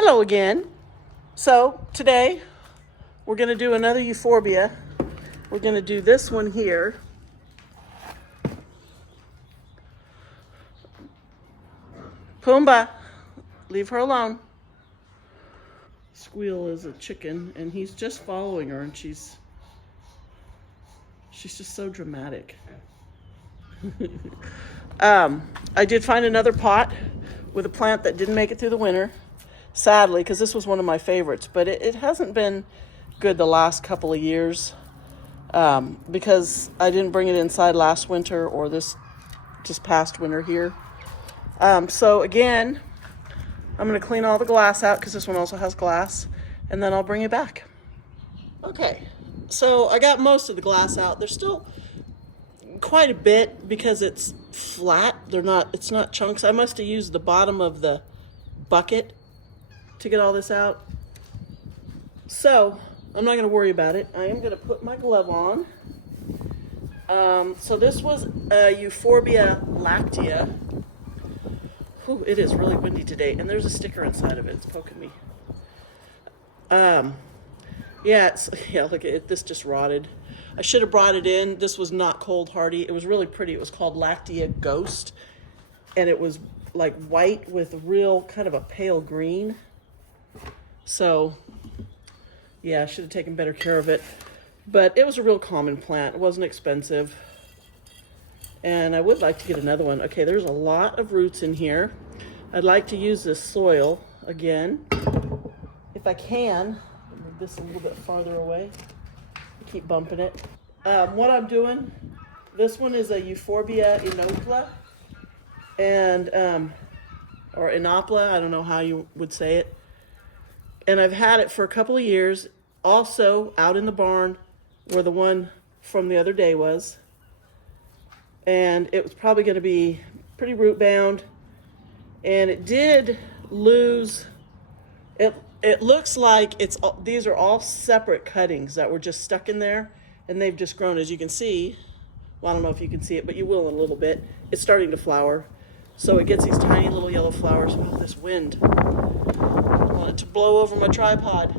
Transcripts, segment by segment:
Hello again. So today we're going to do another euphorbia. We're going to do this one here. Pumbaa, leave her alone. Squeal is a chicken and he's just following her, and she's just so dramatic. I did find another pot with a plant that didn't make it through the winter, sadly, because this was one of my favorites, but it hasn't been good the last couple of years because I didn't bring it inside last winter or this just past winter here. So again, I'm going to clean all the glass out because this one also has glass, and then I'll bring it back. Okay, so I got most of the glass out. There's still quite a bit because it's flat. It's not chunks. I must have used the bottom of the bucket to get all this out. So I'm not going to worry about it. I am going to put my glove on. So this was a Euphorbia lactea. Ooh, it is really windy today, and there's a sticker inside of it. It's poking me. Yeah, look at it. This just rotted. I should have brought it in. This was not cold hardy. It was really pretty. It was called Lactea Ghost, and it was like white with real kind of a pale green. So, yeah, I should have taken better care of it. But it was a real common plant. It wasn't expensive. And I would like to get another one. Okay, there's a lot of roots in here. I'd like to use this soil again. If I can, move this a little bit farther away. I keep bumping it. What I'm doing, this one is a Euphorbia inopla, and or inopla, I don't know how you would say it. And I've had it for a couple of years. Also out in the barn where the one from the other day was. And it was probably going to be pretty root bound. And it did lose, it looks like these are all separate cuttings that were just stuck in there, and they've just grown, as you can see. Well, I don't know if you can see it, but you will in a little bit. It's starting to flower. So it gets these tiny little yellow flowers. Oh, this wind. I want it to blow over my tripod.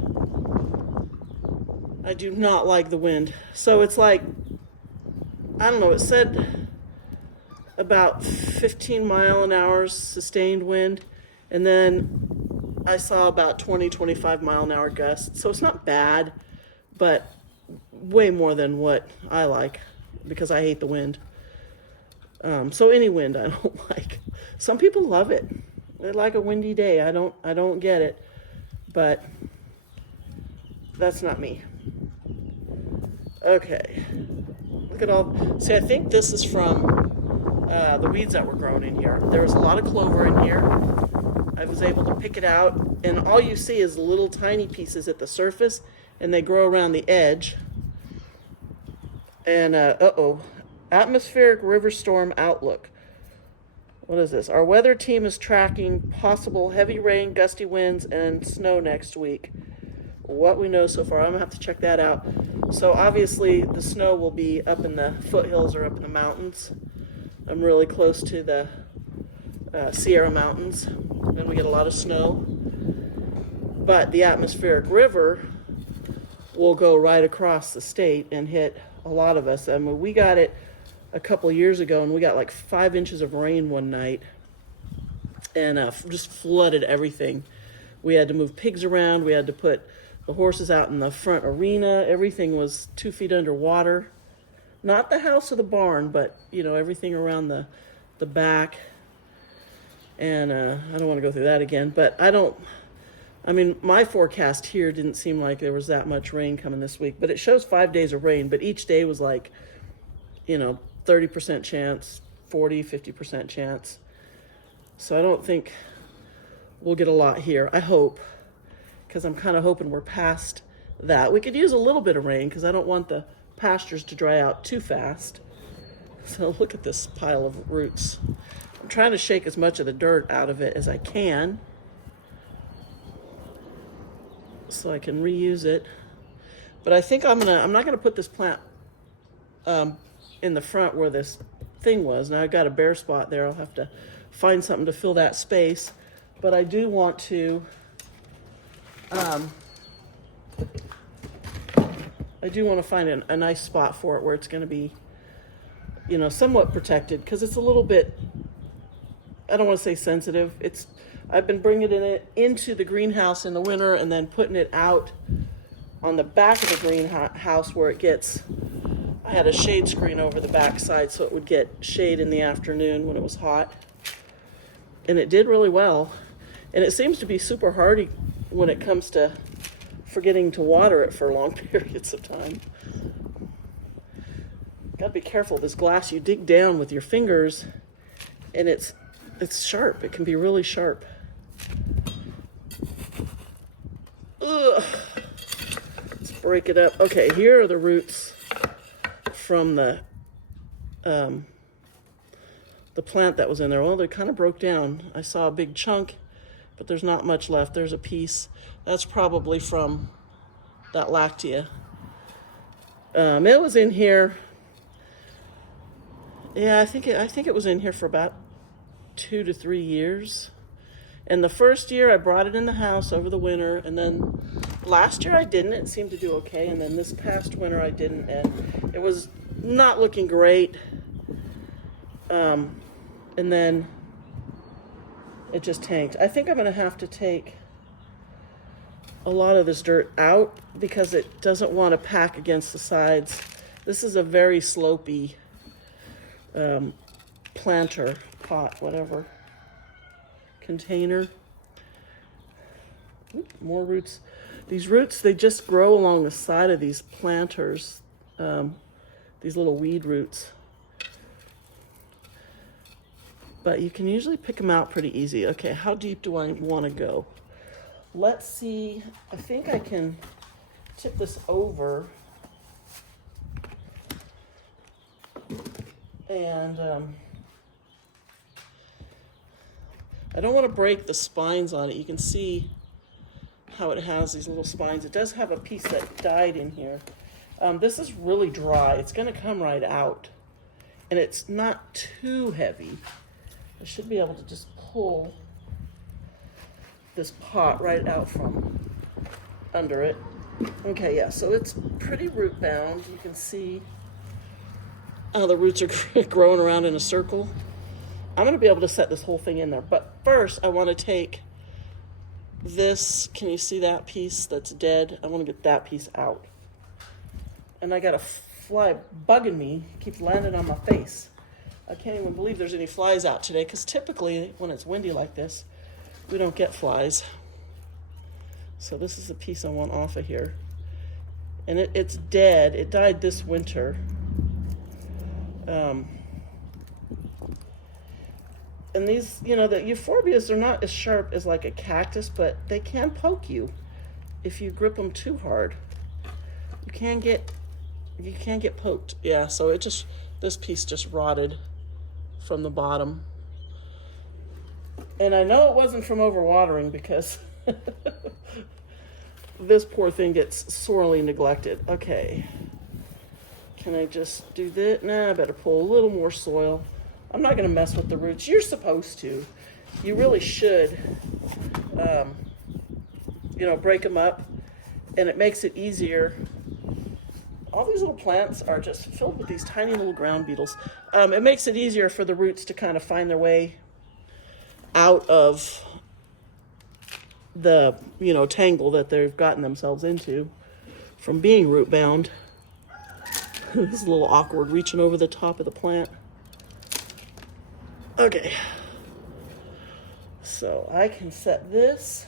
I do not like the wind. So it's like, I don't know, it said about 15 mile an hour sustained wind, and then I saw about 20-25 mile an hour gusts. So it's not bad, but way more than what I like because I hate the wind. So any wind I don't like. Some people love it. They like a windy day. I don't get it, but that's not me. Okay, look at all. See, I think this is from the weeds that were grown in here. There was a lot of clover in here. I was able to pick it out, and all you see is little tiny pieces at the surface, and they grow around the edge. And atmospheric river storm outlook. What is this? Our weather team is tracking possible heavy rain, gusty winds, and snow next week. What we know so far, I'm gonna have to check that out. So obviously the snow will be up in the foothills or up in the mountains. I'm really close to the Sierra Mountains, and we get a lot of snow. But the atmospheric river will go right across the state and hit a lot of us. I mean, we got it a couple of years ago, and we got like 5 inches of rain one night, and just flooded everything. We had to move pigs around. We had to put the horses out in the front arena. Everything was 2 feet underwater. Not the house or the barn, but, you know, everything around the back. And I don't want to go through that again, but I mean, my forecast here didn't seem like there was that much rain coming this week, but it shows 5 days of rain, but each day was like, 30% chance, 40, 50% chance. So I don't think we'll get a lot here. I hope, because I'm kind of hoping we're past that. We could use a little bit of rain because I don't want the pastures to dry out too fast. So look at this pile of roots. I'm trying to shake as much of the dirt out of it as I can so I can reuse it. But I think I'm not gonna put this plant in the front where this thing was. Now I've got a bare spot there. I'll have to find something to fill that space. But I do want to Um, I do want to find a nice spot for it where it's going to be, you know, somewhat protected, because it's a little bit, I don't want to say sensitive. I've been bringing it into the greenhouse in the winter and then putting it out on the back of the greenhouse where it gets, I had a shade screen over the back side so it would get shade in the afternoon when it was hot. And it did really well. And it seems to be super hardy when it comes to forgetting to water it for long periods of time. Gotta be careful. This glass, you dig down with your fingers and it's sharp. It can be really sharp. Ugh. Let's break it up. Okay, here are the roots from the plant that was in there. Well, they kind of broke down. I saw a big chunk, but there's not much left. There's a piece. That's probably from that lactea. It was in here. Yeah, I think it was in here for about 2 to 3 years. And the first year I brought it in the house over the winter, and then last year I didn't. It seemed to do okay, and then this past winter I didn't, and it was not looking great. And then it just tanked. I think I'm going to have to take a lot of this dirt out because it doesn't want to pack against the sides. This is a very slopey planter, pot, whatever, container. Oop, more roots. These roots, they just grow along the side of these planters, these little weed roots. But you can usually pick them out pretty easy. Okay, how deep do I want to go? Let's see. I think I can tip this over. And I don't want to break the spines on it. You can see how it has these little spines. It does have a piece that died in here. This is really dry. It's going to come right out. And it's not too heavy. I should be able to just pull this pot right out from under it. Okay, yeah, so it's pretty root bound. You can see how the roots are growing around in a circle. I'm going to be able to set this whole thing in there. But first, I want to take this. Can you see that piece that's dead? I want to get that piece out. And I got a fly bugging me. It keeps landing on my face. I can't even believe there's any flies out today, because typically when it's windy like this, we don't get flies. So this is the piece I want off of here. And it's dead. It died this winter. And these, you know, the euphorbias, they're not as sharp as like a cactus, but they can poke you if you grip them too hard. You can get poked. Yeah, so this piece just rotted from the bottom. And I know it wasn't from overwatering, because this poor thing gets sorely neglected. Okay. Can I just do this? Nah, I better pull a little more soil. I'm not going to mess with the roots. You're supposed to. You really should, you know, break them up. And it makes it easier. All these little plants are just filled with these tiny little ground beetles. It makes it easier for the roots to kind of find their way out of the, you know, tangle that they've gotten themselves into from being root bound. This is a little awkward reaching over the top of the plant. Okay. So I can set this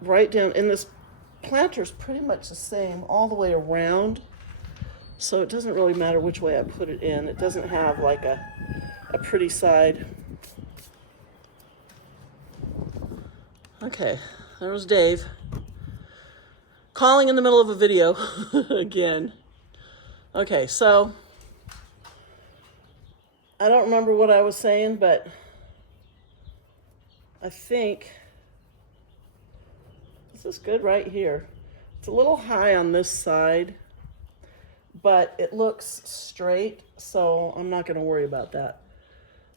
right down, and this planter's pretty much the same all the way around. So it doesn't really matter which way I put it in. It doesn't have like a pretty side. Okay, there was Dave calling in the middle of a video again. Okay, so I don't remember what I was saying, but I think this is good right here. It's a little high on this side, but it looks straight, so I'm not going to worry about that.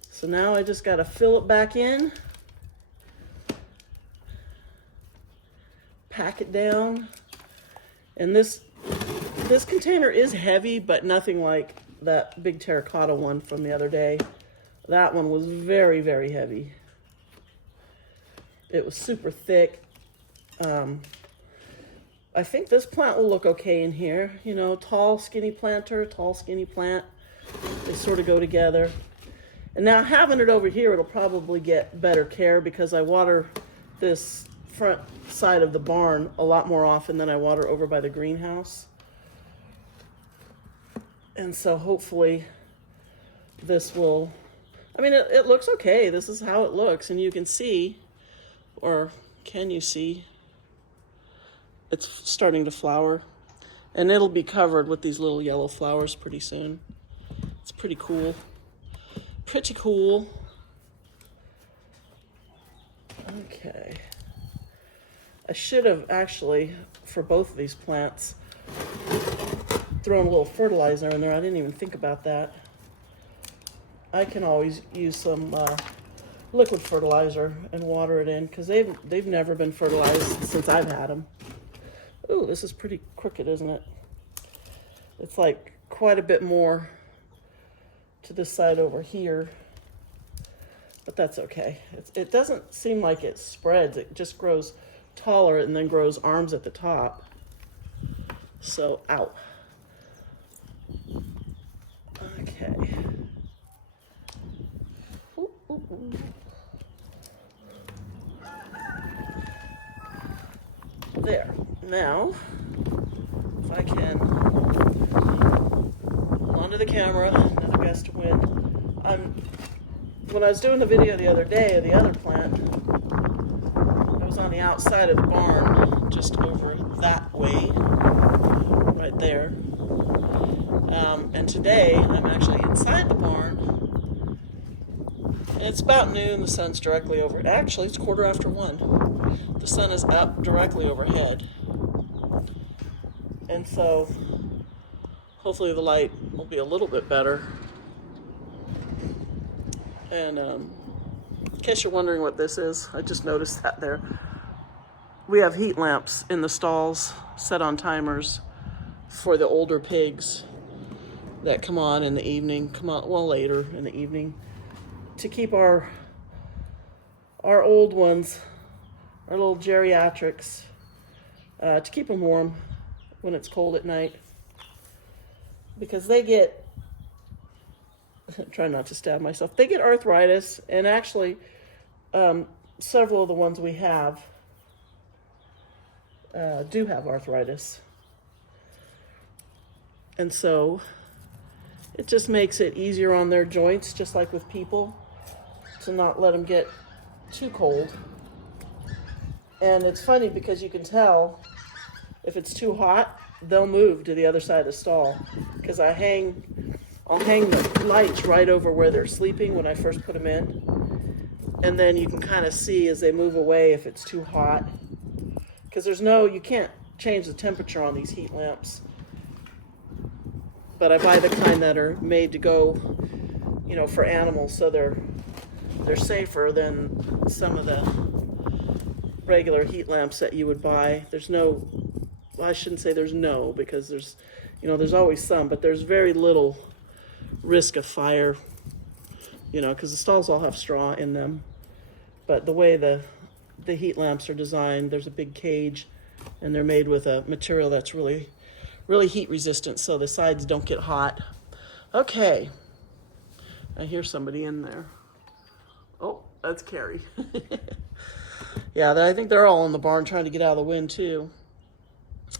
So now I just got to fill it back in. pack it down. And this container is heavy, but nothing like that big terracotta one from the other day. That one was very, very heavy. It was super thick. I think this plant will look okay in here. You know, tall, skinny planter, tall, skinny plant. They sort of go together. And now having it over here, it'll probably get better care because I water this front side of the barn a lot more often than I water over by the greenhouse. And so hopefully this will, I mean, it looks okay. This is how it looks. And you can see, or can you see, it's starting to flower. And it'll be covered with these little yellow flowers pretty soon. It's pretty cool. Pretty cool. Okay. I should have actually, for both of these plants, thrown a little fertilizer in there. I didn't even think about that. I can always use some liquid fertilizer and water it in because they've never been fertilized since I've had them. Ooh, this is pretty crooked, isn't it? It's like quite a bit more to this side over here, but that's okay. It doesn't seem like it spreads. It just grows taller and then grows arms at the top. So, ow. Okay. Ooh, ooh, ooh. There. Now, if I can hold onto the camera, another gust of wind. When I was doing the video the other day of the other plant, I was on the outside of the barn, just over that way, right there. And today, I'm actually inside the barn. And it's about noon, the sun's directly over. Actually, it's 1:15. The sun is up directly overhead. And so, hopefully the light will be a little bit better. And in case you're wondering what this is, I just noticed that there. We have heat lamps in the stalls set on timers for the older pigs that come on in the evening, later in the evening, to keep our old ones, our little geriatrics, to keep them warm when it's cold at night. Because they get, try not to stab myself, they get arthritis, and actually several of the ones we have do have arthritis. And so it just makes it easier on their joints, just like with people, to not let them get too cold. And it's funny because you can tell if it's too hot, they'll move to the other side of the stall. Because I'll hang the lights right over where they're sleeping when I first put them in. And then you can kind of see as they move away if it's too hot. Because you can't change the temperature on these heat lamps. But I buy the kind that are made to go, for animals, so they're safer than some of the regular heat lamps that you would buy. I shouldn't say there's no, because there's always some, but there's very little risk of fire, because the stalls all have straw in them. But the way the heat lamps are designed, there's a big cage, and they're made with a material that's really, really heat resistant, so the sides don't get hot. Okay. I hear somebody in there. Oh, that's Carrie. Yeah, I think they're all in the barn trying to get out of the wind too.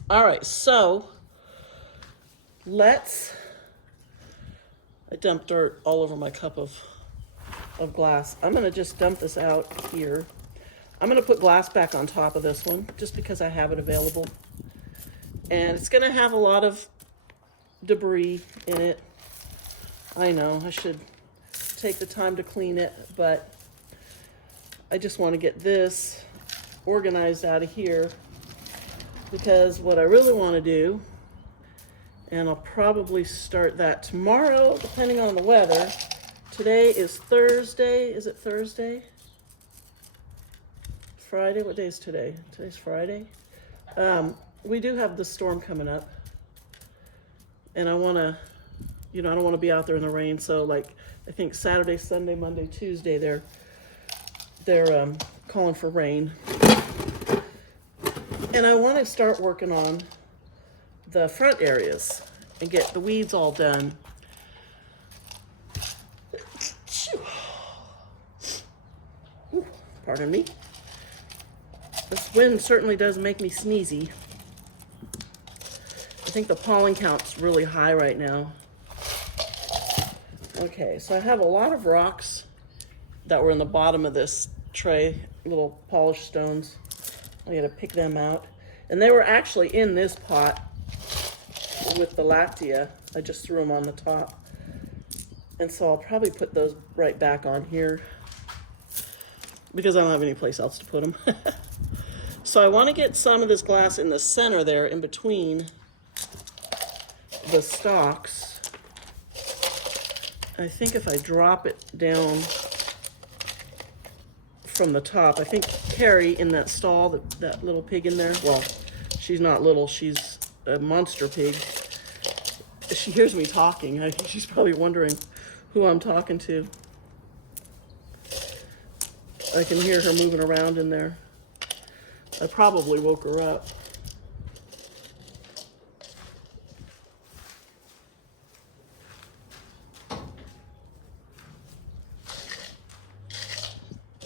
All right, so I dumped dirt all over my cup of glass. I'm gonna just dump this out here. I'm gonna put glass back on top of this one just because I have it available. And it's gonna have a lot of debris in it. I know, I should take the time to clean it, but I just want to get this organized out of here, because what I really want to do, and I'll probably start that tomorrow depending on the weather. Today is Thursday. Is it Thursday? Friday? What day is today? Today's Friday. We do have the storm coming up, and I want to, I don't want to be out there in the rain. So like, I think Saturday, Sunday, Monday, Tuesday, they're calling for rain, and I want to start working on the front areas and get the weeds all done. Ooh, pardon me. This wind certainly does make me sneezy. I think the pollen count's really high right now. Okay, so I have a lot of rocks that were in the bottom of this tray, little polished stones. I gotta pick them out. And they were actually in this pot with the lactea. I just threw them on the top. And so I'll probably put those right back on here because I don't have any place else to put them. So I want to get some of this glass in the center there, in between the stalks. I think if I drop it down from the top, I think Carrie in that stall, that little pig in there, well, she's not little, she's a monster pig. She hears me talking. I think she's probably wondering who I'm talking to. I can hear her moving around in there. I probably woke her up.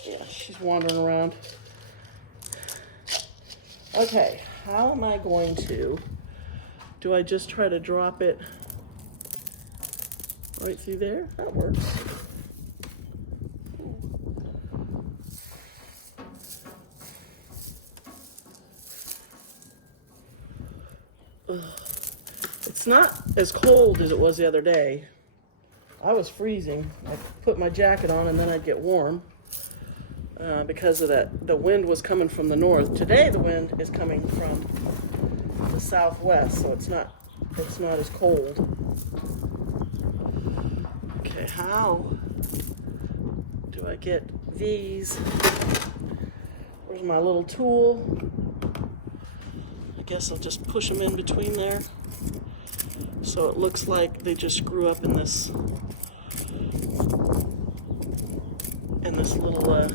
Yeah, she's wandering around. Okay, how am I going to, do I just try to drop it right through there? That works. It's not as cold as it was the other day. I was freezing. I put my jacket on and then I'd get warm because of that. The wind was coming from the north. Today the wind is coming from the southwest, so it's not as cold. Okay, how do I get these? Where's my little tool? I guess I'll just push them in between there. So it looks like they just grew up in this little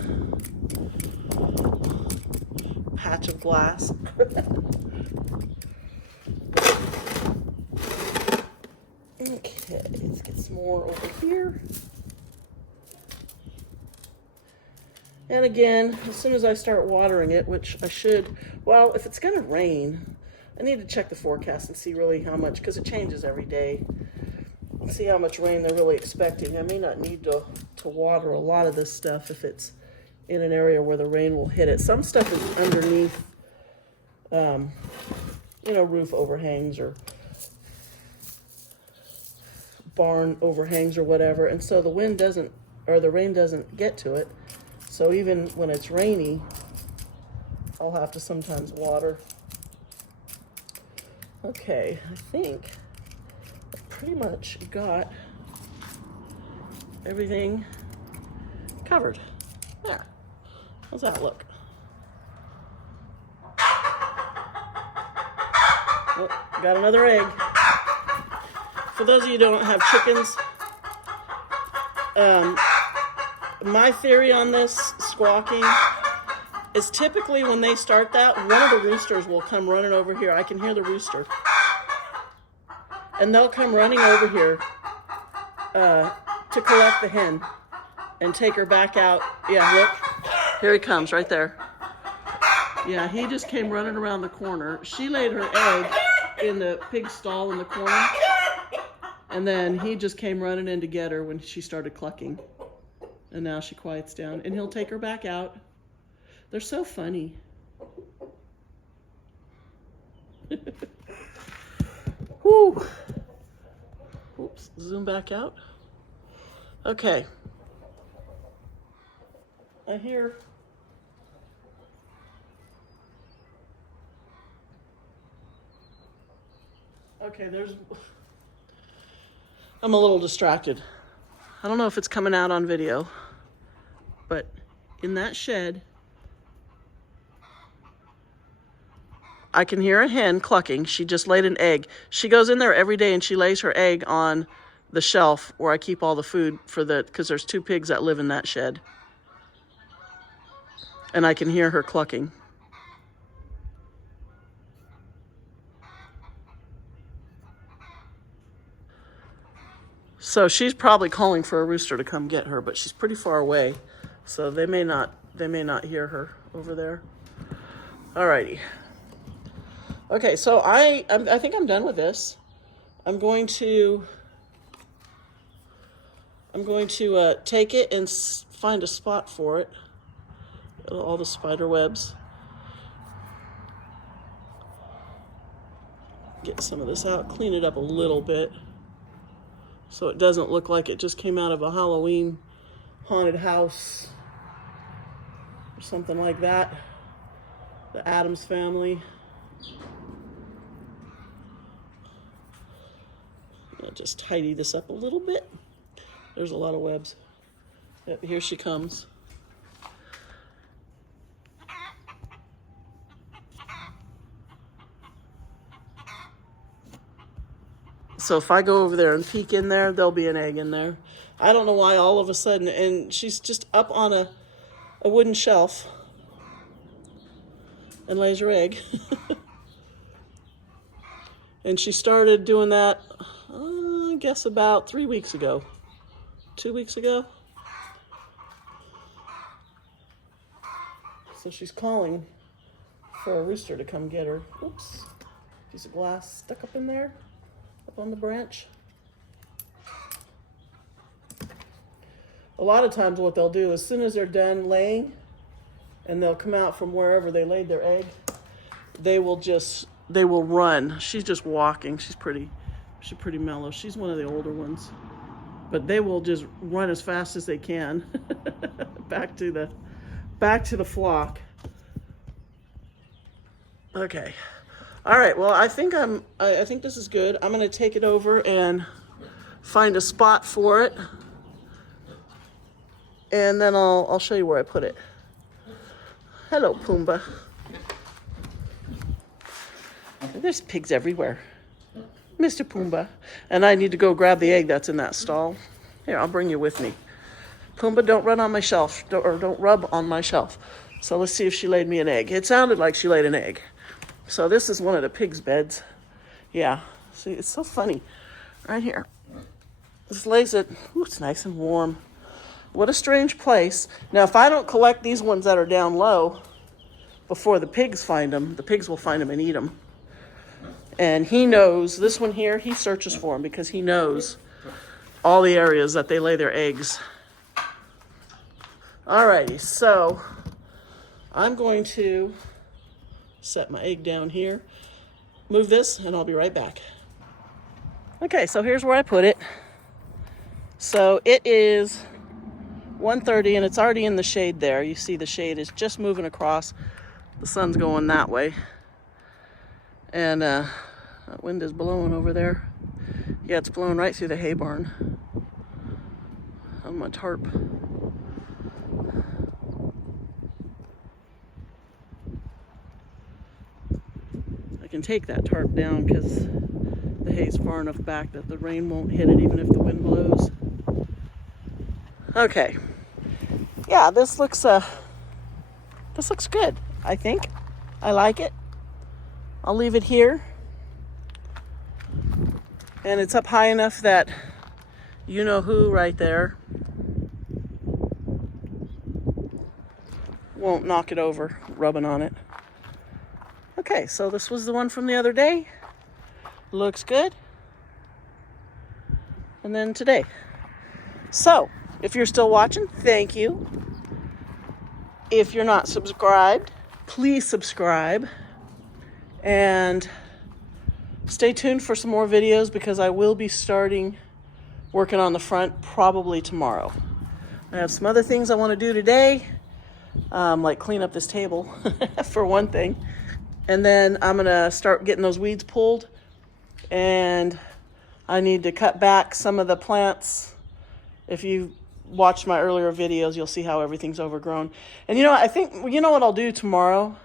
patch of glass. Okay, let's get some more over here. And again, as soon as I start watering it, which I should, well, if it's gonna rain, I need to check the forecast and see really how much, because it changes every day. See how much rain they're really expecting. I may not need to water a lot of this stuff if it's in an area where the rain will hit it. Some stuff is underneath, roof overhangs or barn overhangs or whatever, and so the wind doesn't, or the rain doesn't get to it. So even when it's rainy, I'll have to sometimes water. Okay, I think I pretty much got everything covered. There. How's that look? Oh, got another egg. For those of you who don't have chickens, my theory on this squawking is typically when they start that, one of the roosters will come running over here. I can hear the rooster. And they'll come running over here to collect the hen and take her back out. Yeah, look. Here he comes right there. Yeah, he just came running around the corner. She laid her egg in the pig stall in the corner. And then he just came running in to get her when she started clucking. And now she quiets down. And he'll take her back out. They're so funny. Whew. Oops, zoom back out. Okay. I hear. Okay, I'm a little distracted. I don't know if it's coming out on video, but in that shed, I can hear a hen clucking. She just laid an egg. She goes in there every day and she lays her egg on the shelf where I keep all the food because there's 2 pigs that live in that shed. And I can hear her clucking. So she's probably calling for a rooster to come get her, but she's pretty far away. So they may not hear her over there. Alrighty. Okay, so I think I'm done with this. I'm going to take it and find a spot for it. All the spider webs. Get some of this out, clean it up a little bit so it doesn't look like it just came out of a Halloween haunted house or something like that. The Addams Family. I'll just tidy this up a little bit. There's a lot of webs. Yep, here she comes. So if I go over there and peek in there, there'll be an egg in there. I don't know why all of a sudden, and she's just up on a wooden shelf and lays her egg. And she started doing that, I guess about 3 weeks ago. 2 weeks ago. So she's calling for a rooster to come get her. Oops, piece of glass stuck up in there. Up on the branch. A lot of times what they'll do, as soon as they're done laying, and they'll come out from wherever they laid their egg, they will run. She's just walking. She's pretty mellow. She's one of the older ones. But they will just run as fast as they can back to the flock. Okay. All right, well, I think this is good. I'm gonna take it over and find a spot for it. And then I'll show you where I put it. Hello, Pumbaa. There's pigs everywhere. Mr. Pumbaa. And I need to go grab the egg that's in that stall. Here, I'll bring you with me. Pumbaa, don't run on my shelf, don't rub on my shelf. So let's see if she laid me an egg. It sounded like she laid an egg. So this is one of the pigs' beds. Yeah, see, it's so funny. Right here. This lays it, ooh, it's nice and warm. What a strange place. Now, if I don't collect these ones that are down low before the pigs find them, the pigs will find them and eat them. And he knows, this one here, he searches for them because he knows all the areas that they lay their eggs. Alrighty, so I'm going to set my egg down here, move this, and I'll be right back. Okay, so here's where I put it. So it is 1:30 and it's already in the shade there. You see the shade is just moving across. The sun's going that way. And that wind is blowing over there. Yeah, it's blowing right through the hay barn on my tarp. I can take that tarp down because the hay's far enough back that the rain won't hit it even if the wind blows. Okay. Yeah, this looks good, I think. I like it. I'll leave it here. And it's up high enough that you know who right there won't knock it over rubbing on it. Okay, so this was the one from the other day. Looks good. And then today. So, if you're still watching, thank you. If you're not subscribed, please subscribe. And stay tuned for some more videos because I will be starting working on the front probably tomorrow. I have some other things I want to do today, like clean up this table for one thing. And then I'm going to start getting those weeds pulled. And I need to cut back some of the plants. If you watched my earlier videos, you'll see how everything's overgrown. And you know what? I think, you know what I'll do tomorrow?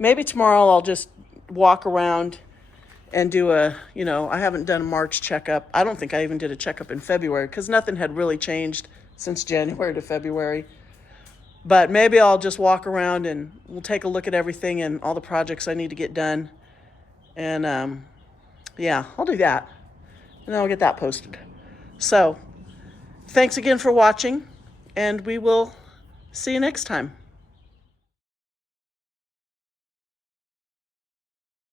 Maybe tomorrow I'll just walk around and do a, I haven't done a March checkup. I don't think I even did a checkup in February because nothing had really changed since January to February. But maybe I'll just walk around and we'll take a look at everything and all the projects I need to get done. And yeah, I'll do that. And then I'll get that posted. So thanks again for watching, and we will see you next time.